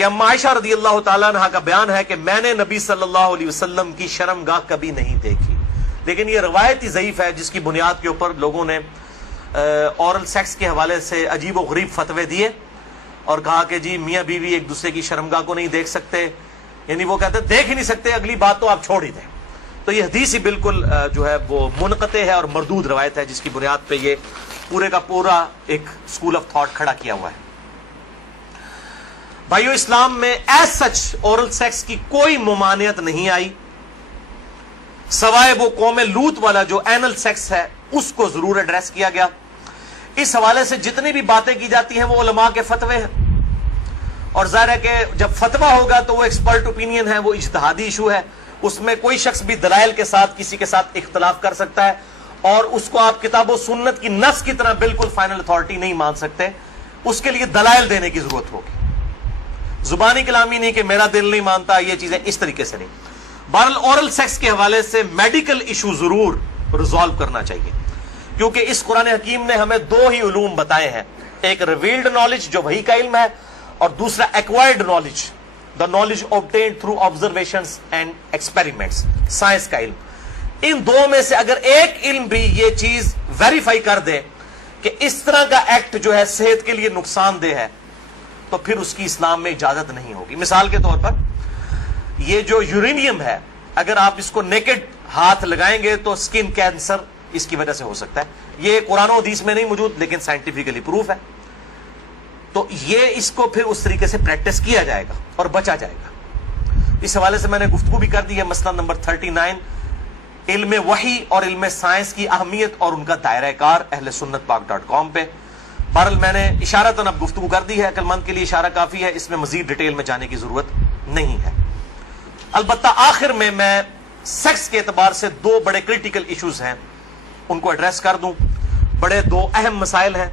کہ اما عائشہ رضی اللہ تعالیٰ عنہ کا بیان ہے کہ میں نے نبی صلی اللہ علیہ وسلم کی شرمگاہ کبھی نہیں دیکھی. لیکن یہ روایت ہی ضعیف ہے جس کی بنیاد کے اوپر لوگوں نے اورل سیکس کے حوالے سے عجیب و غریب فتوے دیے اور کہا کہ جی میاں بیوی ایک دوسرے کی شرمگاہ کو نہیں دیکھ سکتے، یعنی وہ کہتے ہیں دیکھ ہی نہیں سکتے، اگلی بات تو آپ چھوڑ ہی دیں. تو یہ حدیث ہی بالکل جو ہے وہ منقطع ہے اور مردود روایت ہے جس کی بنیاد پہ یہ پورے کا پورا ایک اسکول آف تھاٹ کھڑا کیا ہوا ہے. بھائیو، اسلام میں ایز سچ اورل سیکس کی کوئی ممانعت نہیں آئی، سوائے وہ قوم لوط والا جو اینل سیکس ہے اس کو ضرور ایڈریس کیا گیا. اس حوالے سے جتنی بھی باتیں کی جاتی ہیں وہ علماء کے فتوے ہیں، اور ظاہر ہے کہ جب فتویٰ ہوگا تو وہ ایکسپرٹ اوپینین ہے، وہ اجتہادی ایشو ہے، اس میں کوئی شخص بھی دلائل کے ساتھ کسی کے ساتھ اختلاف کر سکتا ہے اور اس کو آپ کتاب و سنت کی نص کی طرح بالکل فائنل اتھارٹی نہیں مان سکتے. اس کے لیے دلائل دینے کی ضرورت ہوگی، زبانی کلامی نہیں کہ میرا دل نہیں مانتا، یہ چیزیں اس طریقے سے نہیں. بہرحال اورل سیکس کے حوالے سے میڈیکل ایشو ضرور ریزالو کرنا چاہیے، کیونکہ اس قرآن حکیم نے ہمیں دو ہی علوم بتائے ہیں، ایک ریویلڈ نالج جو وحی کا علم ہے اور دوسرا acquired knowledge, the knowledge obtained through observations and experiments، science کا علم. ان دو میں سے اگر ایک علم بھی یہ چیز ویریفائی کر دے کہ اس طرح کا ایکٹ جو ہے صحت کے لیے نقصان دہ ہے تو پھر اس کی اسلام میں اجازت نہیں ہوگی. مثال کے طور پر یہ جو یورینیم ہے، اگر آپ اس کو نیکڈ ہاتھ لگائیں گے تو سکن کینسر اس کی وجہ سے ہو سکتا ہے. یہ قرآن و حدیث میں نہیں موجود لیکن سائنٹیفکلی پروف ہے. تو یہ اس کو پھر اس طریقے سے پریکٹس کیا جائے گا اور بچا جائے گا. اس حوالے سے میں نے گفتگو بھی کر دی ہے، مسئلہ نمبر 39، علم وحی اور علم سائنس کی اہمیت اور ان کا دائرہ کار، اہل سنت پاک.com پہ. بہرحال میں نے اشارتاً اب گفتگو کر دی ہے، عقل مند کے لیے اشارہ کافی ہے، اس میں مزید ڈیٹیل میں جانے کی ضرورت نہیں ہے. البتہ آخر میں سیکس کے اعتبار سے دو بڑے کریٹیکل ایشوز ہیں، ان کو ایڈریس کر دوں. بڑے دو اہم مسائل ہیں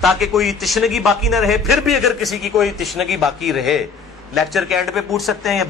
تاکہ کوئی تشنگی باقی نہ رہے. پھر بھی اگر کسی کی کوئی تشنگی باقی رہے لیکچر کے اینڈ پہ پوچھ سکتے ہیں.